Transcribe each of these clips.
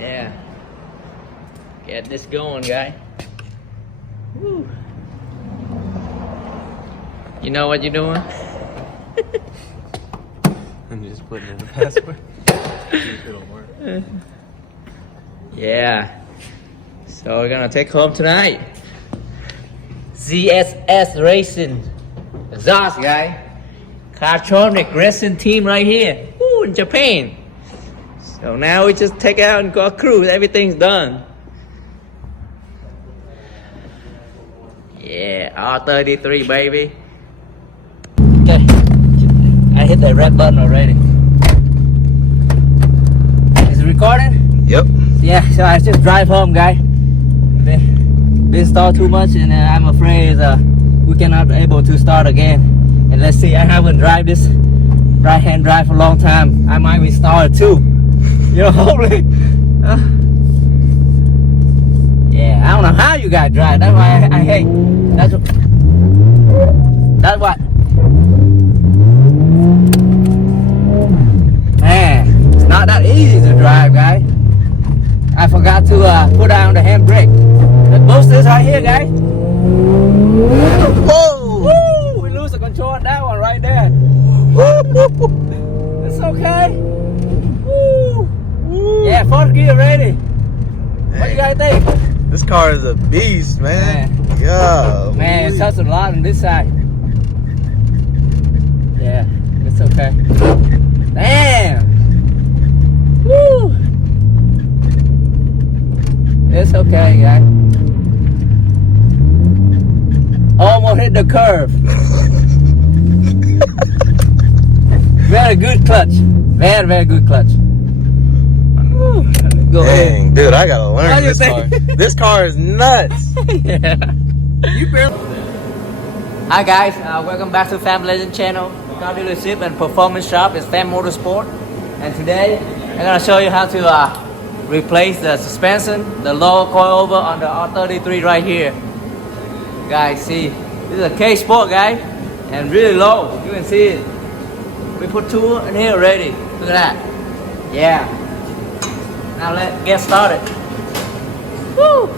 Yeah. Get this going, guy. Woo. You know what you're doing? I'm just putting in the password. See if it'll work. Yeah. So we're gonna take home tonight. ZSS Racing. Exhaust, guy. Cartronic racing team right here. Woo, in Japan. So now we just take out and go cruise. Everything's done. Yeah, R33, baby. Okay, I hit the red button already. Is it recording? Yep. Yeah, so I just drive home, guy. Been stalled too much, and I'm afraid we cannot able to start again. And let's see, I haven't drive this right-hand drive for a long time. I might be stalled too. You know, hopefully. Yeah, I don't know how you guys drive. That's why I hate. That's what. Man, it's not that easy to drive, guys. I forgot to put down the handbrake. The boost is right here, guys. Whoa! Woo! We lose the control on that one right there. It's okay. Woo! Yeah, fourth gear ready. What do you guys think? This car is a beast, man. Yeah. Man, it touched a lot on this side. Yeah, it's okay. Damn. Woo! It's okay, guys. Almost hit the curve. Very good clutch. Very, very good clutch. Woo. Go Dang, ahead. dude, I gotta learn What do you this car. think? This car is nuts. Yeah. You barely. Hi guys, welcome back to Pham Legend channel. Car dealership and performance shop is Pham Motorsport. And today I'm gonna show you how to replace the suspension, the lower coilover on the R33 right here. Guys, see, this is a ksport, guys, and really low. You can see it. We put two in here already. Look at that. Yeah. Now let's get started. Woo!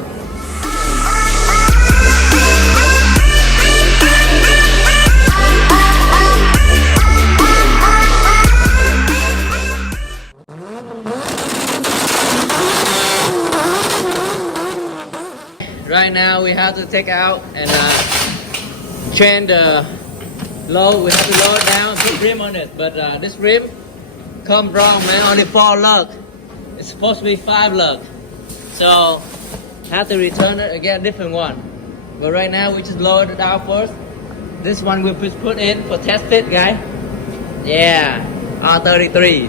Right now we have to take out and change the load. We have to lower it down and put rim on it. But this rim come wrong, man. Only 4 lug. It's supposed to be 5 lug. So have to return it and get a different one. But right now we just lowered it out first. This one we put in for test fit, guy. Yeah, R33.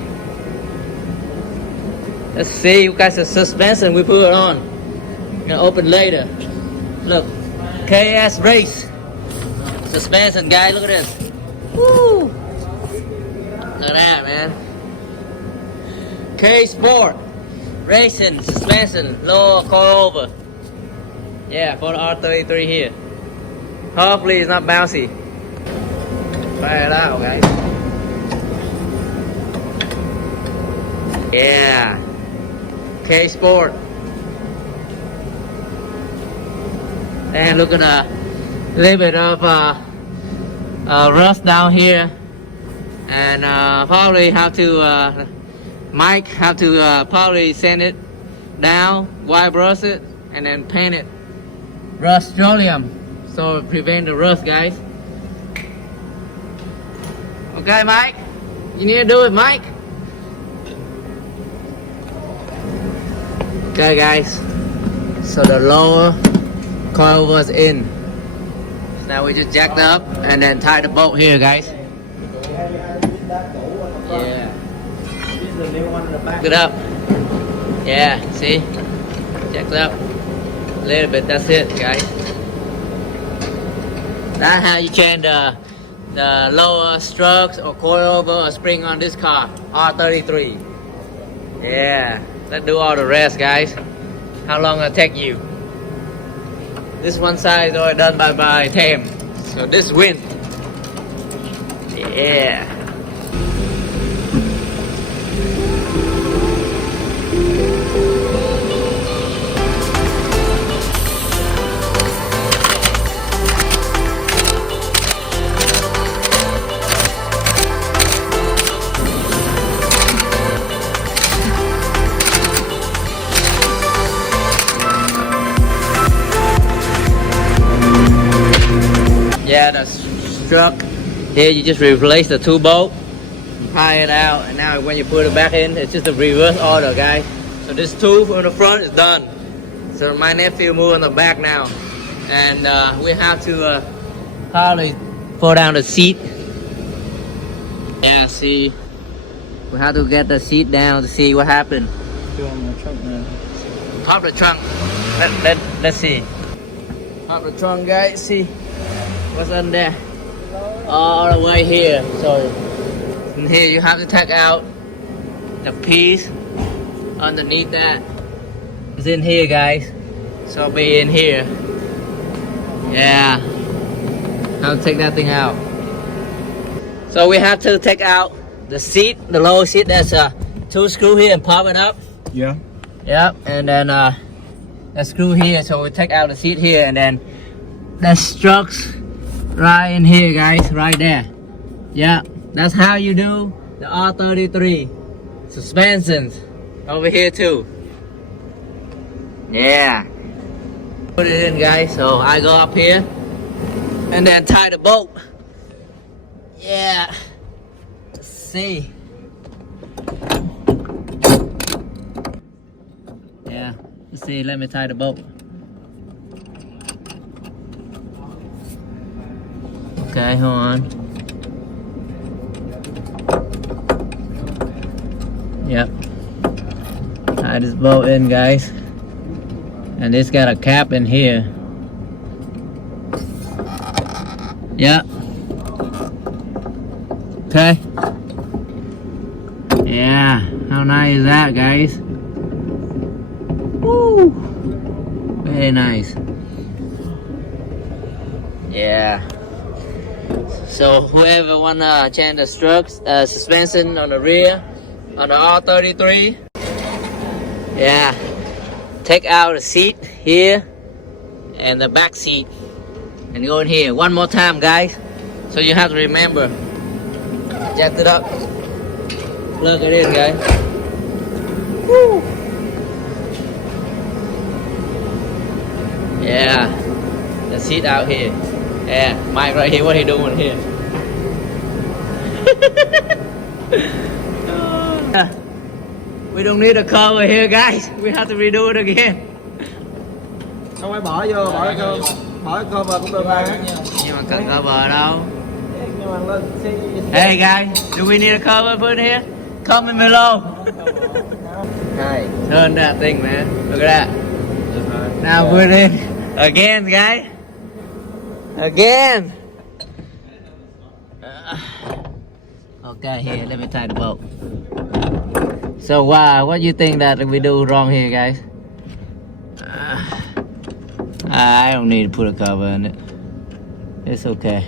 Let's see, you guys, the suspension we put it on. Gonna open later. Look, KS Race suspension, guys. Look at this. Woo! Look at that, man. K-Sport Racing suspension, lower coilover. Yeah, for the R33 here. Hopefully it's not bouncy. Try it out, guys. Yeah, K-Sport. And look at a little bit of rust down here, and probably have to Mike have to probably sand it down, white brush it, and then paint it Rust-Oleum so prevent the rust, guys. Okay, Mike, you need to do it, Mike. Okay, guys, so the lower coil was in. Now we just jacked up and then tie the bolt here, guys. Yeah. Look it up. Yeah, see? Jacked up a little bit, that's it, guys. That's how you change the lower strokes or coilover or spring on this car, R33. Yeah, let's do all the rest, guys. How long it'll take you? This one side is already done by Pham. So this win. Yeah. get a struck. Here you just replace the 2 bolt, pry it out, and now when you put it back in, it's just a reverse order, guys. So this 2 from the front is done. So my nephew moved on the back now, and we have to probably pull down the seat. Yeah, see, we have to get the seat down to see what happened. Pop the trunk. Let's see. Pop the trunk, guys. See what's in there. All the way here. So in here you have to take out the piece underneath that. It's in here, guys. So be in here. Yeah. Have to take that thing out. So we have to take out the seat, the lower seat. There's 2 screws here and pop it up. Yeah. Yep. And then a screw here. So we take out the seat here, and then the struts right in here, guys, right there. Yeah, that's how you do the R33 suspensions over here too. Yeah, put it in, guys. So I go up here and then tie the bolt. Yeah, let's see. Yeah, let's see. Let me tie the bolt. Okay, hold on. Yep. Tie this bolt in, guys. And it's got a cap in here. Yep. Okay. Yeah. How nice is that, guys? Woo! Very nice. Yeah. So whoever wanna change the struts, suspension on the rear, on the R33, yeah, take out the seat here and the back seat and go in here. One more time, guys. So you have to remember, jack it up, plug it in, guys. Woo. Yeah, the seat out here. Yeah, Mike right here, what he doing here? We don't need a cover here, guys. We have to redo it again. Không phải bỏ vô, bỏ cover cũng được mà. Nhưng mà cần cover đâu. Nhưng mà lên Hey guys, do we need a cover put here? Comment below. Hey, turn that thing, man. Look at that. Now put it in again, guys. Again. Okay, here, let me tie the bolt. So what do you think that we do wrong here, guys? I don't need to put a cover in it. It's okay.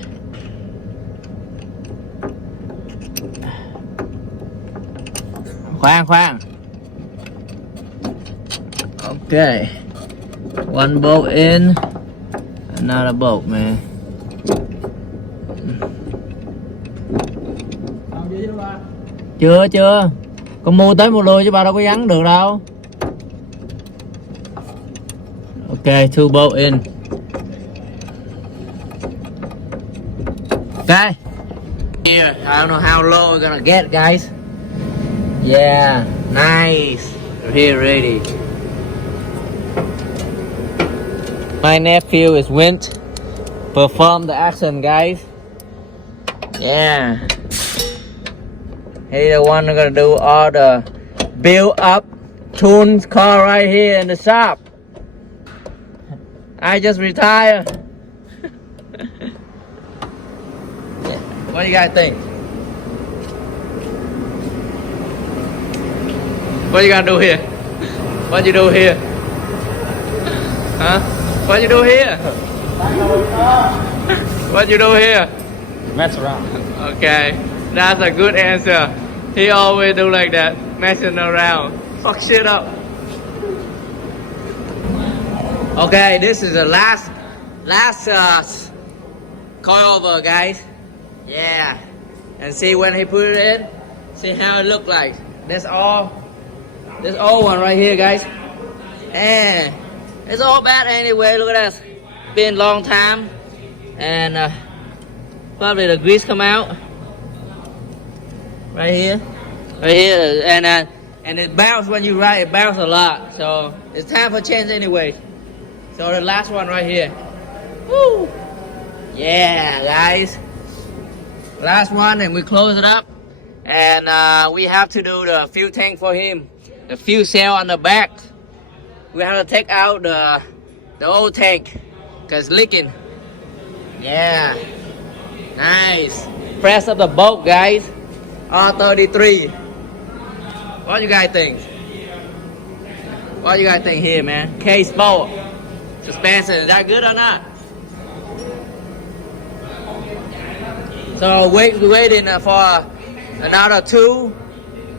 Khoan. Okay. One bolt in. Another bolt, man. Chưa. Con mua tới một lượt chứ bà đâu có gắn được đâu. Okay, 2 bolt in. Okay. Here, I don't know how low we're gonna get, guys. Yeah, nice. We're here ready. My nephew is went perform the action, guys. Yeah. He's the one who's gonna do all the build up tuned car right here in the shop. I just retired. What do you guys think? What you gonna do here? What you do here? Huh? What you do here? What you do here? Mess around. Okay, that's a good answer. He always do like that, messing around, fuck shit up. Okay, this is the last coilover, guys. Yeah, and see when he put it in, see how it look like. That's all. This old one right here, guys. And it's all bad anyway. Look at that. Been a long time, and probably the grease come out. Right here, and it bounces when you ride. It bounces a lot, so it's time for change anyway. So the last one right here. Woo! Yeah, guys. Last one, and we close it up. And we have to do the fuel tank for him. The fuel cell on the back. We have to take out the old tank, cause it's leaking. Yeah, nice. Press up the bolt, guys. R33. What you guys think? What you guys think here, man? K-Sport suspension, is that good or not? So we're waiting for another 2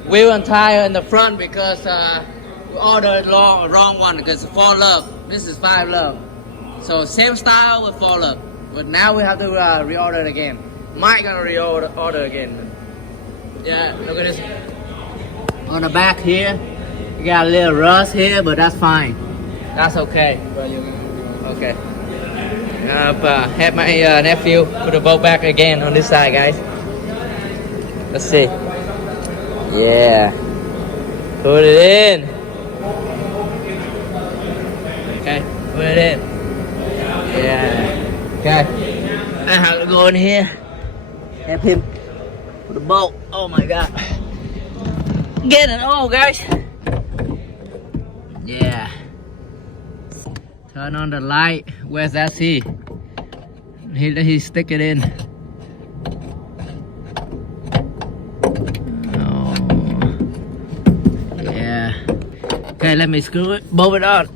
wheel and tire in the front because we ordered wrong one because it's 4 lug. This is 5 lug. So same style with 4 lug, but now we have to reorder it again. Mike gonna reorder again. Yeah, look at this. On the back here, you got a little rust here, but that's fine. That's okay. Okay. Have my nephew put the bolt back again on this side, guys. Let's see. Yeah. Put it in. Okay, put it in. Yeah. Okay. I have to go in here. Help him put the bolt. Oh my God. Get it all, guys. Yeah. Turn on the light. Where's that C? He stick it in. Oh. Yeah. Okay, let me screw it. Bolt it on.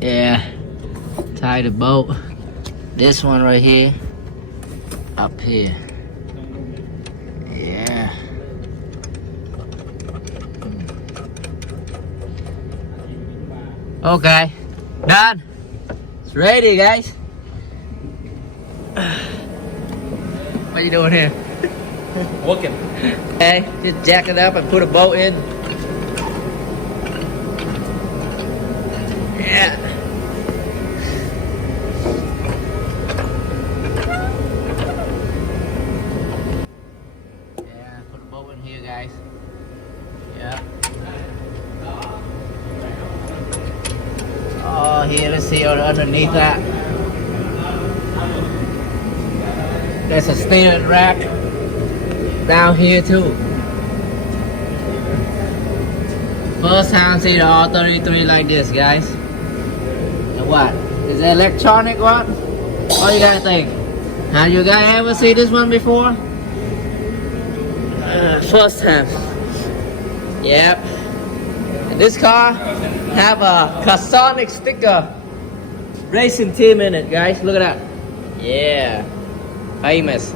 Yeah. Tie the bolt. This one right here. Up here. Yeah. Okay. Done. It's ready, guys. What you doing here? Working. Okay, just jack it up and put a bolt in. Yeah. Yeah, put a bolt in here, guys. Yeah. Oh, here, let's see underneath that. There's a steering rack down here too. First time see the R33 like this, guys. And what? Is it electronic what? What you guys think? Have you guys ever seen this one before? First time. Yep. And this car have a Sonic sticker. Racing team in it, guys. Look at that. Yeah. Famous.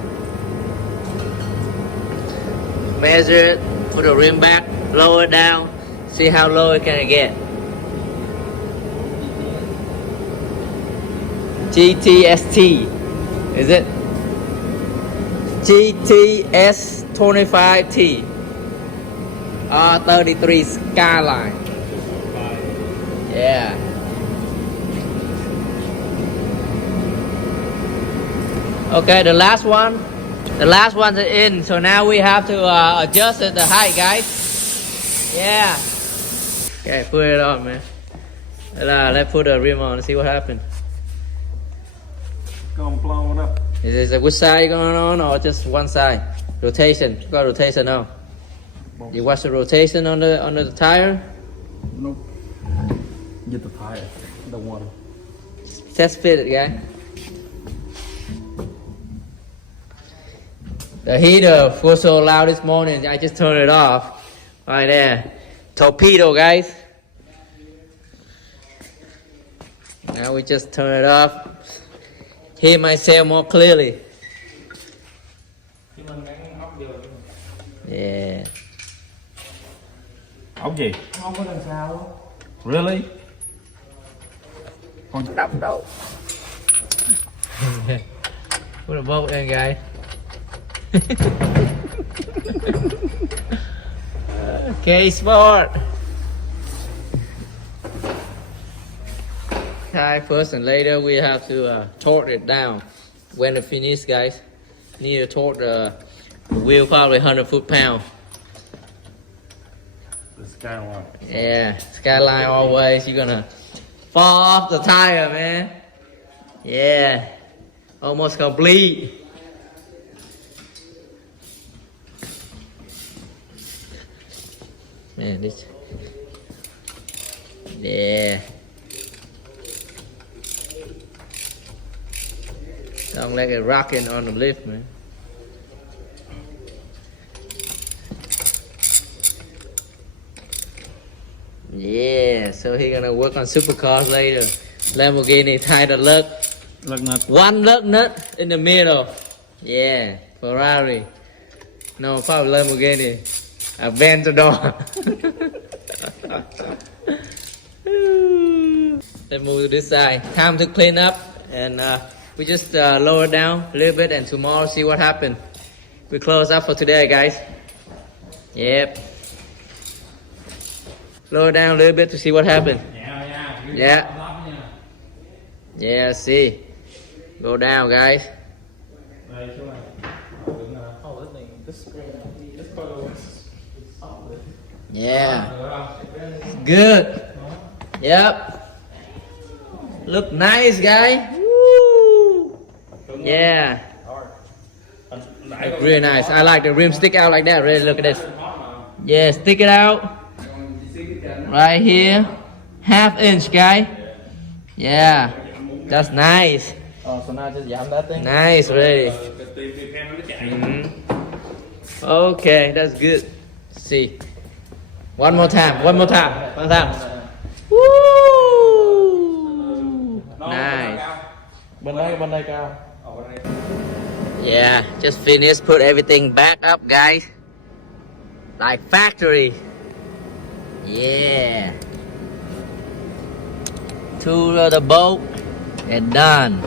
Measure it. Put the rim back. Lower it down. See how low it can get. GTST. Is it? GTS25T. R33 Skyline. Yeah. Okay, the last one. The last one's in, so now we have to adjust the height, guys. Yeah. Okay, put it on, man. Let's put the rim on and see what happens. Come blown up. Is it which side going on or just one side? Rotation. You got rotation now. You watch the rotation on the tire? Nope. Get the tire. The one. Test fit it, guy. The heater was so loud this morning, I just turned it off. Right there. Torpedo, guys. Now we just turn it off. Hear myself more clearly. Yeah. Ốc gì? Không có đằng sau luôn. Really? Con đập đâu. Put a bolt in, guys. K-Sport. tie first and later we have to torque it down. When it finish, guys, need to torque the wheel, probably 100 foot-pound. The Skyline. Yeah, Skyline always. You're gonna fall off the tire, man. Yeah, almost complete. Man, this. Yeah. Sound like a rocking on the lift, man. Yeah, so he gonna work on supercars later. Lamborghini tie the lug. Lug nut. One lug nut in the middle. Yeah, Ferrari. No, probably Lamborghini. Aventador. Let's move to this side. Time to clean up, and we just lower down a little bit, and tomorrow see what happened. We close up for today, guys. Yep. Lower down a little bit to see what happened. Yeah. Yeah, see. Go down, guys. Yeah. Good. Yep. Look nice, guy. Woo. Yeah. Look really nice. I like the rim stick out like that. Really, look at this. Yeah, stick it out. Right here. Half-inch, guy. Yeah. That's nice. So now just giảm that thing. Nice, really. Okay, that's good. See. One more time. One more time. One time. Woo! Nice. Bên đây cao. Yeah, just finished. Put everything back up, guys. Like factory. Yeah. To the boat and done.